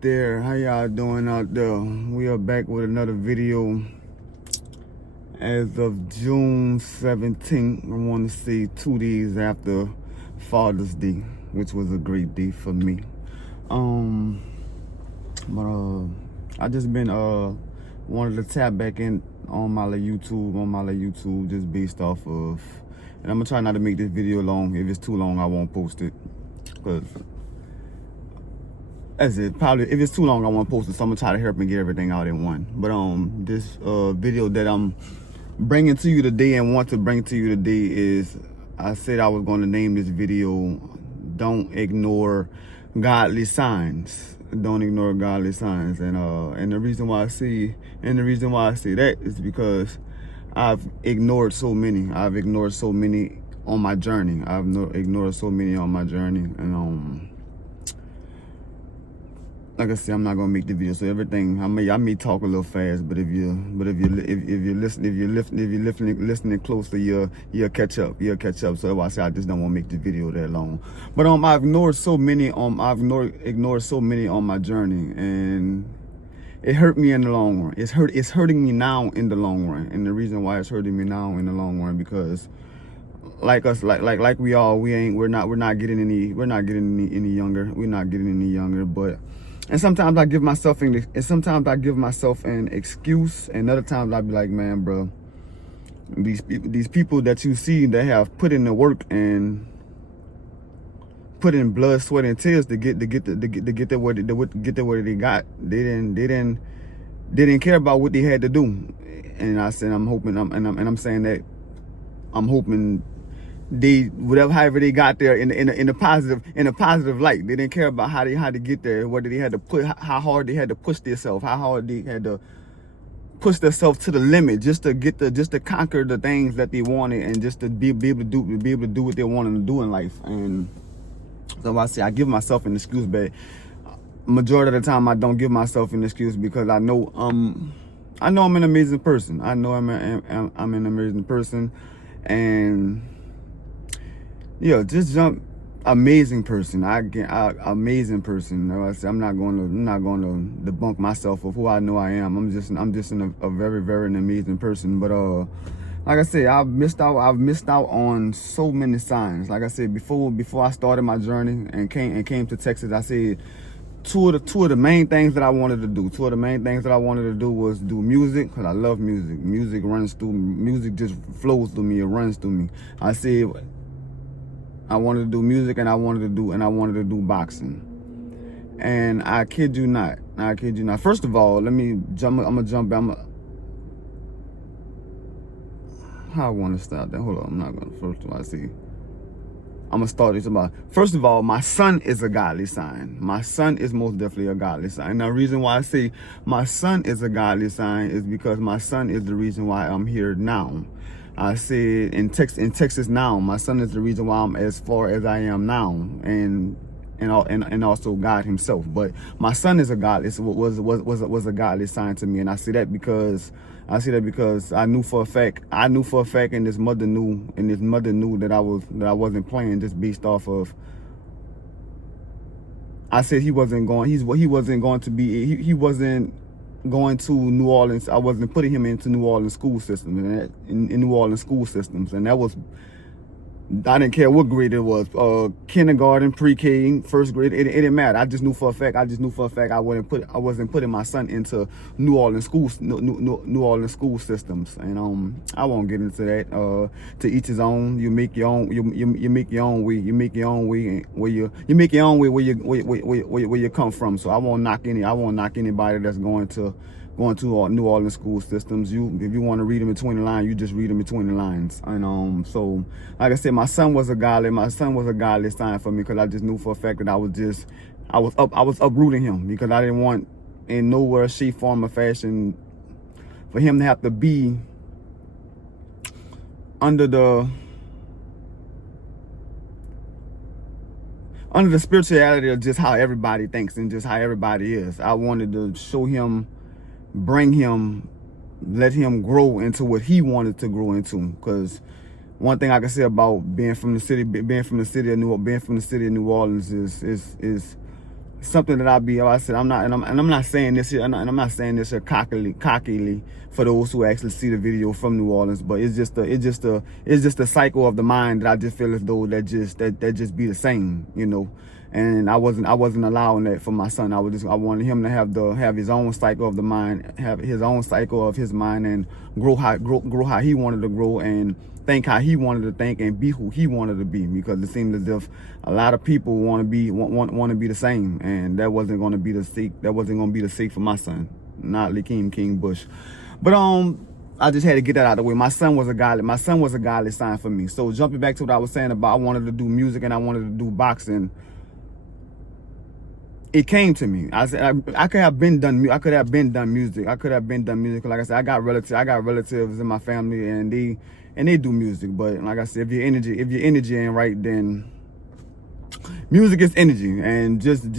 out there? How y'all doing out there? We are back with another video. As of June 17th, I want to say 2 days after Father's Day, which was a great day for me. I just been wanted to tap back in on my YouTube, just based off of, and I'm gonna try not to make this video long. If it's too long, I won't post it, cause that's it. Probably if it's too long, I won't post it. So I'm gonna try to help and get everything out in one. But this video that I'm bringing to you today and want to bring to you today is, I said I was going to name this video "Don't Ignore Godly Signs." Don't ignore godly signs. And the reason why I say that is because I've ignored so many. I've ignored so many on my journey. And like I said, I'm not gonna make the video, so everything I may talk a little fast, but if you're listening closely, you'll catch up. So that's why I say I just don't want to make the video that long. But I've ignored so many ignored so many on my journey, and it hurt me in the long run. It's hurting me now in the long run, and the reason why it's hurting me now in the long run, because we're not getting any younger. We're not getting any younger, but. And sometimes I give myself an excuse, and other times I be like, man, bro, these people that you see that have put in the work and put in blood, sweat, and tears to get what they got. They didn't care about what they had to do. And I said, I'm hoping however they got there in a positive light. They didn't care about how to get there, whether they had to how hard they had to push themselves, how hard they had to push themselves to the limit just to conquer the things that they wanted, and just to be able to do what they wanted to do in life. And so I say I give myself an excuse, but majority of the time I don't give myself an excuse, because I know I'm an amazing person. I'm an amazing person, and yeah, just jump. Amazing person. Amazing person. You know, I'm not going to debunk myself of who I know I am. I'm just a very, very amazing person. But like I said, I've missed out on so many signs. Like I said before I started my journey and came to Texas, I said two of the main things that I wanted to do. Two of the main things that I wanted to do was do music, because I love music. Music just flows through me. It runs through me. I said I wanted to do music, and I wanted to do boxing. And I kid you not. First of all, let me jump. I'm gonna jump back. How I want to start that? Hold on. I'm not gonna. First of all, I'm gonna start this about. First of all, my son is a godly sign. My son is most definitely a godly sign. Now, the reason why I say my son is a godly sign is because my son is the reason why I'm here now. I said in Texas now, my son is the reason why I'm as far as I am now, and also God Himself. But my son is a godly, was a godly sign to me, and I see that because I knew for a fact, and this mother knew, that I wasn't playing, just based off of. I said he wasn't going to New Orleans. I wasn't putting him into New Orleans school systems, in New Orleans school systems, and that was, I didn't care what grade it was, kindergarten, pre-K, first grade. It didn't matter. I just knew for a fact I wasn't putting my son into New Orleans schools, New Orleans school systems. And I won't get into that. To each his own. You make your own. You make your own way. You make your own way where you come from. So I won't knock anybody that's going to New Orleans school systems. If you want to read them between the lines, you just read them between the lines. And so like I said, my son was a godly sign for me, because I just knew for a fact that I was uprooting him, because I didn't want in nowhere, shape, form, or fashion for him to have to be under the spirituality of just how everybody thinks and just how everybody is. I wanted to show him, bring him, let him grow into what he wanted to grow into. Because one thing I can say about being from the city of New Orleans is something that I said, I'm not, and I'm not saying this here, and I'm not saying this here cockily for those who actually see the video from New Orleans, but it's just a cycle of the mind that I just feel as though that just be the same, you know. And I wasn't allowing that for my son. I wanted him to have his own cycle of the mind, have his own cycle of his mind, and grow how he wanted to grow, and think how he wanted to think, and be who he wanted to be. Because it seemed as if a lot of people want to be the same, and that wasn't going to be the sake for my son, not Lakeem King Bush. But I just had to get that out of the way. My son was a godly sign for me. So jumping back to what I was saying about I wanted to do music and I wanted to do boxing, it came to me. I said I could have been done music. Like I said, I got relatives in my family, and they do music. But like I said, if your energy ain't right, then music is energy. And just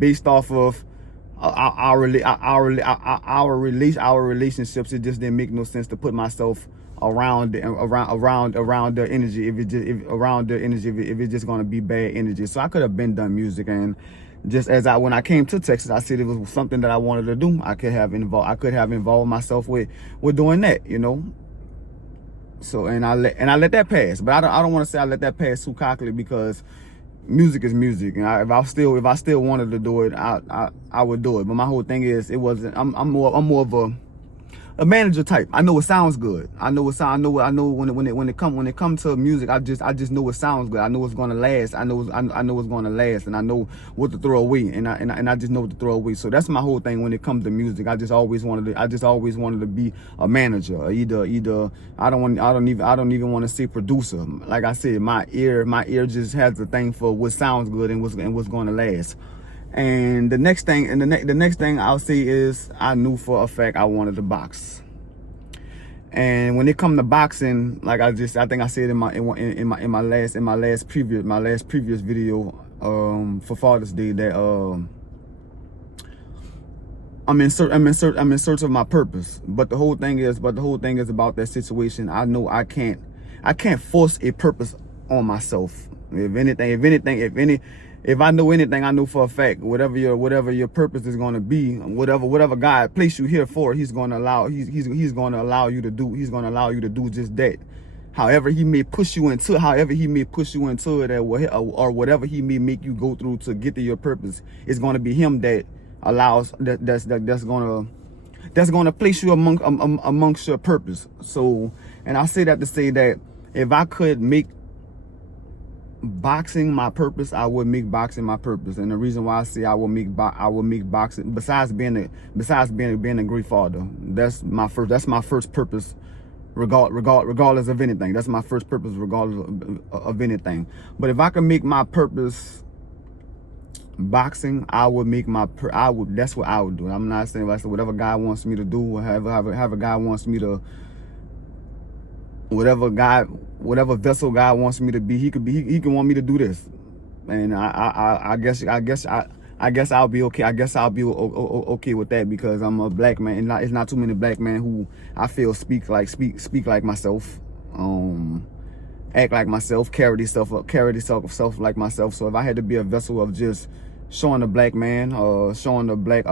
based off of our relationships, it just didn't make no sense to put myself around the energy if it's just gonna be bad energy. So I could have been done music, and just as when I came to Texas, I said it was something that I wanted to do. I could have involved myself with doing that, you know. So and I let that pass. But I don't want to say I let that pass too cockily, because music is music, and if I still wanted to do it, I would do it. But my whole thing is, it wasn't. I'm more of a manager type. I know it sounds good. I know when it comes to music, I just know it sounds good. I know it's gonna last. I know it's gonna last, and I know what to throw away, and I just know what to throw away. So that's my whole thing when it comes to music. I just always wanted to be a manager. Either I don't even want to say producer. Like I said, my ear just has a thing for what sounds good and what's gonna last. And the next thing I'll say is, I knew for a fact I wanted to box. And when it come to boxing, like I think I said in my last previous video for Father's Day, that I'm in search of my purpose. But the whole thing is about that situation. I know I can't force a purpose on myself. If I know anything, I know for a fact, whatever your purpose is going to be, whatever God placed you here for, He's going to allow you to do just that. However He may push you into it, or whatever He may make you go through to get to your purpose, it's going to be Him that allows that's going to place you amongst your purpose. So, and I say that to say that if I could make boxing my purpose, I would make boxing my purpose. And the reason why I say I will make boxing, besides being a great father, that's my first purpose, regardless of anything. That's my first purpose, regardless of anything. But if I can make my purpose boxing, I would make that's what I would do. I'm not saying whatever God wants me to do, however God wants me to, whatever vessel God wants me to be, he can want me to do this. And I guess I'll be okay. I guess I'll be okay with that, because I'm a black man, and it's not too many black men who I feel speak like myself, act like myself, carry themselves like myself. So if I had to be a vessel of just showing a black man, showing a black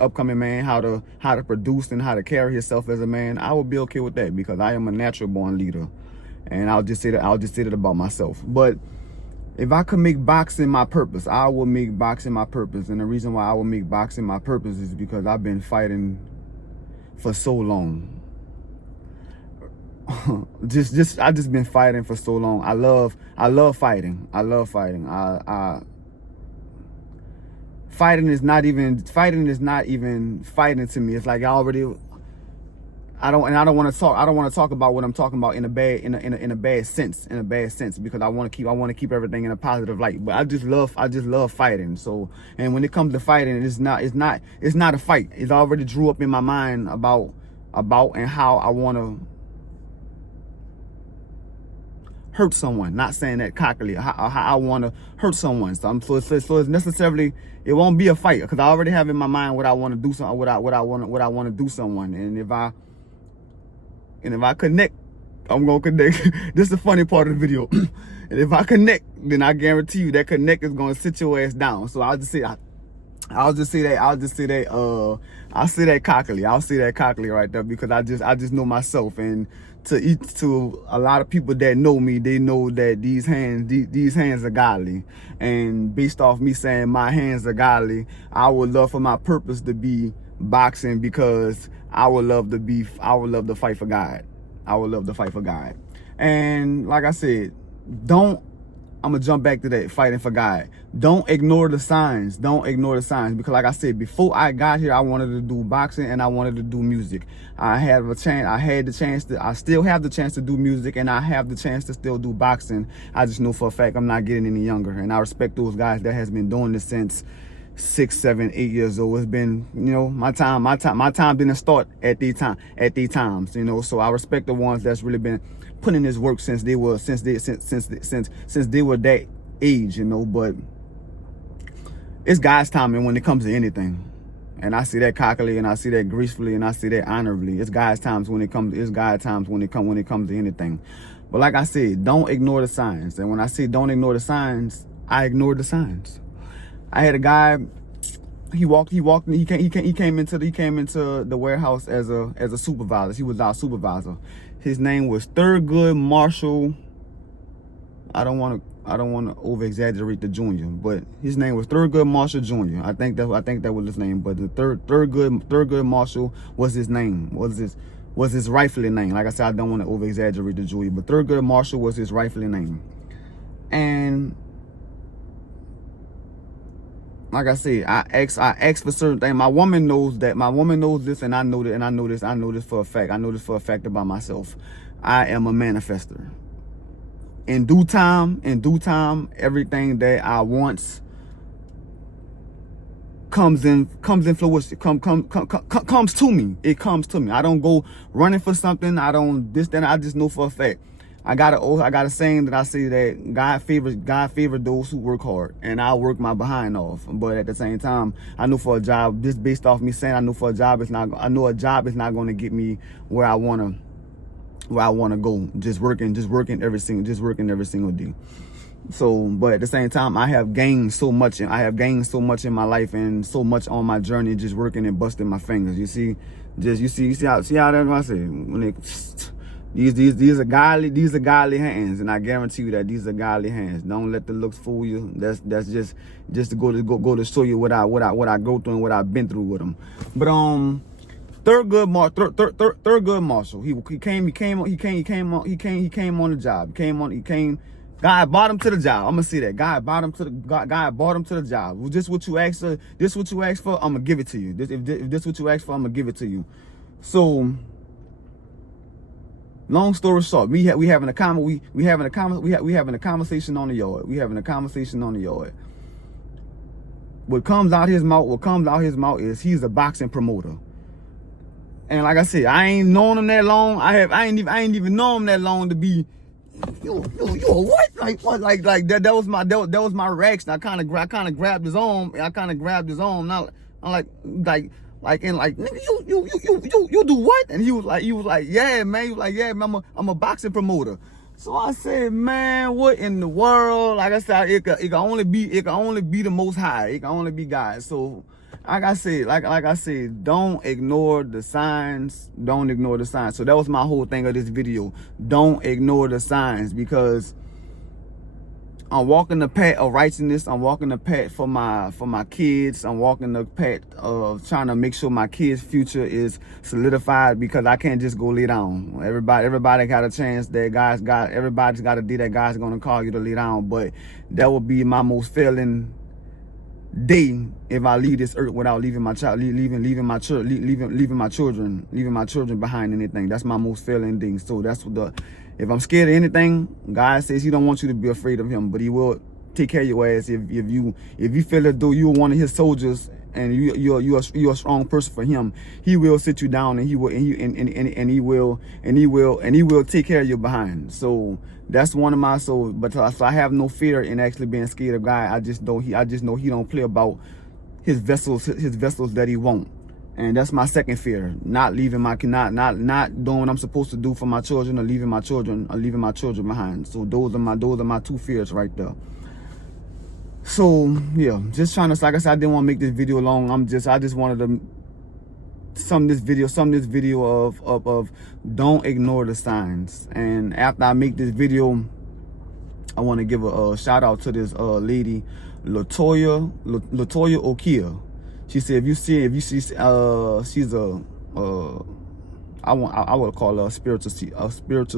upcoming man how to produce and how to carry himself as a man, I would be okay with that, because I am a natural born leader. And I'll just say that about myself. But if I could make boxing my purpose, I will make boxing my purpose. And the reason why I will make boxing my purpose is because I've been fighting for so long. I've just been fighting for so long. I love fighting. Fighting is not even fighting to me. It's like I don't want to talk about what I'm talking about in a bad sense, because I want to keep everything in a positive light. But I just love fighting. So, and when it comes to fighting, it's not a fight. It's already drew up in my mind about and how I want to hurt someone. Not saying that cockily. How I want to hurt someone. So it's necessarily, it won't be a fight, because I already have in my mind what I want to do. What I want to do someone. And if I connect, I'm gonna connect. This is the funny part of the video. And if I connect, then I guarantee you that connect is gonna sit your ass down. So I'll just say I'll say that cockily. I'll say that cockily right there, because I just know myself. And to a lot of people that know me, they know that these hands are godly. And based off me saying my hands are godly, I would love for my purpose to be boxing, because I would love to fight for God. I would love to fight for God. And like I said, I'm gonna jump back to that, fighting for God. Don't ignore the signs. Don't ignore the signs, because like I said, before I got here, I wanted to do boxing and I wanted to do music. I still have the chance to do music, and I have the chance to still do boxing. I just know for a fact I'm not getting any younger, and I respect those guys that has been doing this since 6, 7, 8 years old. It's been, my time didn't start at the times, so I respect the ones that's really been putting in this work since they were that age, but it's God's timing when it comes to anything. And I see that cockily, and I see that gracefully, and I see that honorably. It's God's times when it comes to anything. But like I said, don't ignore the signs. And when I say don't ignore the signs, I ignored the signs. I had a guy, he came into the warehouse as a supervisor. He was our supervisor. His name was Thurgood Marshall. I don't want to over exaggerate the junior, but his name was Thurgood Marshall Jr. I think that was his name, but the Thurgood Marshall was his name, was his rightfully name. Like I said, I don't want to over exaggerate the junior, but Thurgood Marshall was his rightfully name. And like I said, I asked for certain things. My woman knows this, and I know that, and I know this for a fact. I know this for a fact about myself. I am a manifester. In due time, everything that I want comes to me. It comes to me. I don't go running for something. I just know for a fact. I got a saying that I say that God favors those who work hard, and I work my behind off. But at the same time, I know for a job, just based off me saying, I know a job is not going to get me where I want to go. Just working every single day. So, but at the same time, I have gained so much in my life, and so much on my journey, just working and busting my fingers. You see how that's what I say. When these are godly hands, and I guarantee you that these are godly hands. Don't let the looks fool you. That's just to go to show you what I go through and what I've been through with them. But Thurgood Marshall, he came on the job. God brought him to the job. I'm gonna say that God brought him to the job. Well, this what you asked for. I'm gonna give it to you. If this what you asked for, I'm gonna give it to you. So, long story short, we having a conversation on the yard. What comes out his mouth is he's a boxing promoter. And like I said, I ain't known him that long. I ain't even known him that long to be yo what? Like what? Like that was my reaction. I kind of grabbed his arm. Now I'm like nigga, you do what? And he was like, yeah, man. He was like, yeah, man, I'm a boxing promoter. So I said, man, what in the world? Like I said, it can only be the Most High. It can only be God. So like I said, don't ignore the signs. Don't ignore the signs. So that was my whole thing of this video. Don't ignore the signs, because I'm walking the path of righteousness. I'm walking the path for my kids. I'm walking the path of trying to make sure my kids' future is solidified, because I can't just go lay down. Everybody got a chance that everybody's got a day that God's gonna call you to lay down. But that would be my most failing day if I leave this earth without leaving my children behind anything. That's my most failing thing. So that's what if I'm scared of anything, God says he don't want you to be afraid of him, but he will take care of your ass if you feel as though you're one of his soldiers and you're a strong person for him. He will sit you down, and he will take care of you behind. So that's one of my souls. But so I have no fear in actually being scared of God. I just know he don't play about his vessels that he won't. And that's my second fear, not leaving my not doing what I'm supposed to do for my children, or leaving my children behind. So those are my two fears right there. So yeah, just trying to, like I said, I didn't want to make this video long. I just wanted to sum this video of don't ignore the signs. And after I make this video, I want to give a shout out to this lady, Latoya Okia. She said, if you see, she's I would call her a spiritual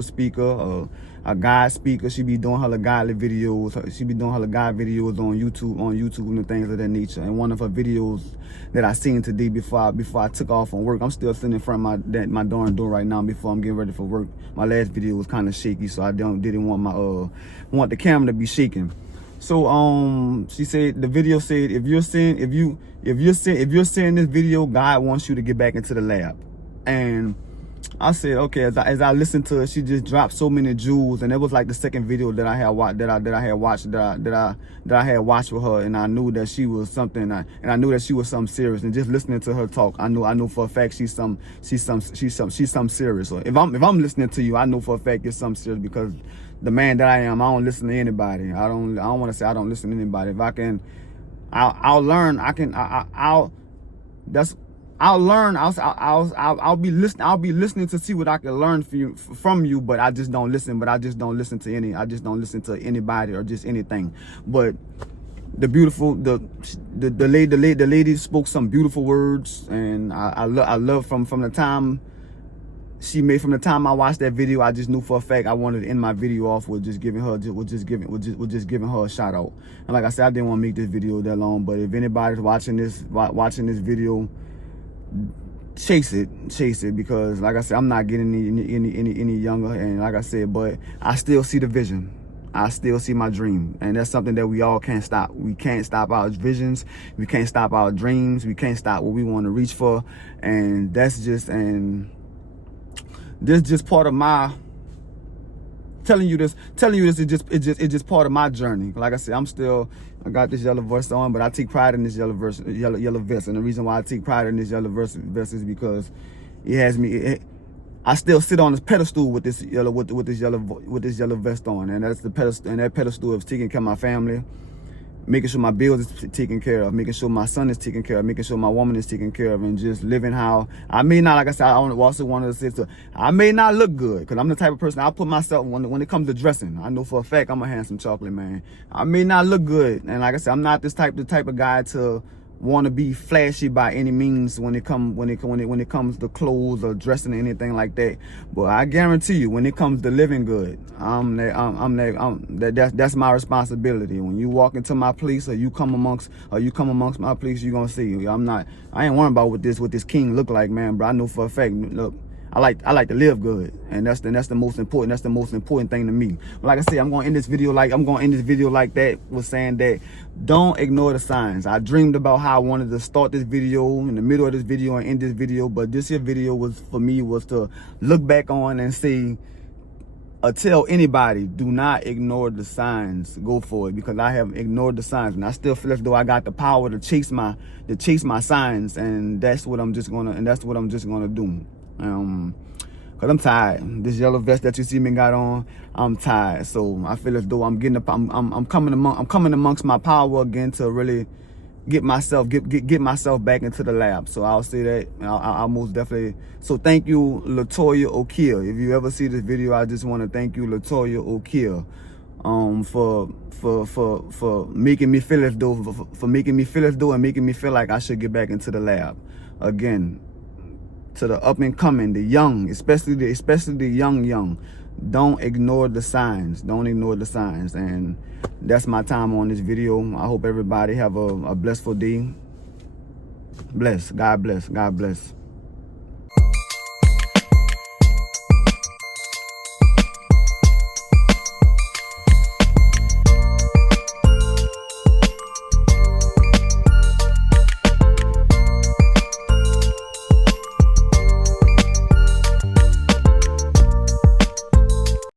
speaker, a God speaker. She be doing her godly videos. She be doing her God videos on YouTube and things of that nature. And one of her videos that I seen today before I took off from work, I'm still sitting in front of my darn door right now before I'm getting ready for work. My last video was kind of shaky, so I didn't want the camera to be shaking. So she said, the video said, if you're seeing this video, God wants you to get back into the lab. And I said, okay. As I listened to it, she just dropped so many jewels, and it was like the second video that I had watched with her, and I knew that she was something, and I knew that she was something serious. And just listening to her talk, I knew for a fact she's something serious. So if I'm listening to you, I know for a fact it's something serious, because the man that I am, I don't listen to anybody. I don't want to say I don't listen to anybody. If I can, I'll learn. I'll be listening to see what I can learn from you, but I just don't listen. I just don't listen to anybody or just anything. But the lady spoke some beautiful words, and I love from the time from the time I watched that video, I just knew for a fact I wanted to end my video off with just giving her a shout out. And like I said, I didn't want to make this video that long, but if anybody's watching this video, chase it, because like I said, I'm not getting any younger. And like I said, but I still see the vision. I still see my dream, and that's something that we all can't stop. We can't stop our visions. We can't stop our dreams. We can't stop what we want to reach for. And this just part of my telling you this is just part of my journey. Like I said, I got this yellow vest on, but I take pride in this yellow vest. And the reason why I take pride in this yellow vest is because it has me. I still sit on this pedestal with this yellow vest on, and that's the pedestal. And that pedestal is taking care of my family, making sure my bills is taken care of, making sure my son is taken care of, making sure my woman is taken care of, and just living how I may not, like I said, I also wanted to say, so I may not look good, because I'm the type of person, I put myself, when it comes to dressing, I know for a fact I'm a handsome chocolate man. I may not look good, and like I said, I'm not the type of guy to want to be flashy by any means when it comes to clothes or dressing or anything like that. But I guarantee you, when it comes to living good, that's my responsibility. When you walk into my place, or you come amongst my place, you're gonna see. I ain't worried about what this king look like, man. But I know for a fact, look, I like to live good, and that's the most important. That's the most important thing to me. But like I said, I'm gonna end this video like that, was saying that don't ignore the signs. I dreamed about how I wanted to start this video in the middle of this video and end this video, but this here video was to look back on and say, tell anybody, do not ignore the signs. Go for it, because I have ignored the signs, and I still feel as though I got the power to chase my signs, and that's what I'm just gonna do. Cause I'm tired. This yellow vest that you see me got on, I'm tired. So I feel as though I'm coming amongst my power again to really get myself back into the lab. So I'll say that. I'll most definitely. So thank you, Latoya Okia. If you ever see this video, I just want to thank you, Latoya Okia, for making me feel as though and making me feel like I should get back into the lab again. To the up and coming, the young, especially the young, don't ignore the signs. Don't ignore the signs. And that's my time on this video. I hope everybody have a blissful day. Bless. God bless. God bless.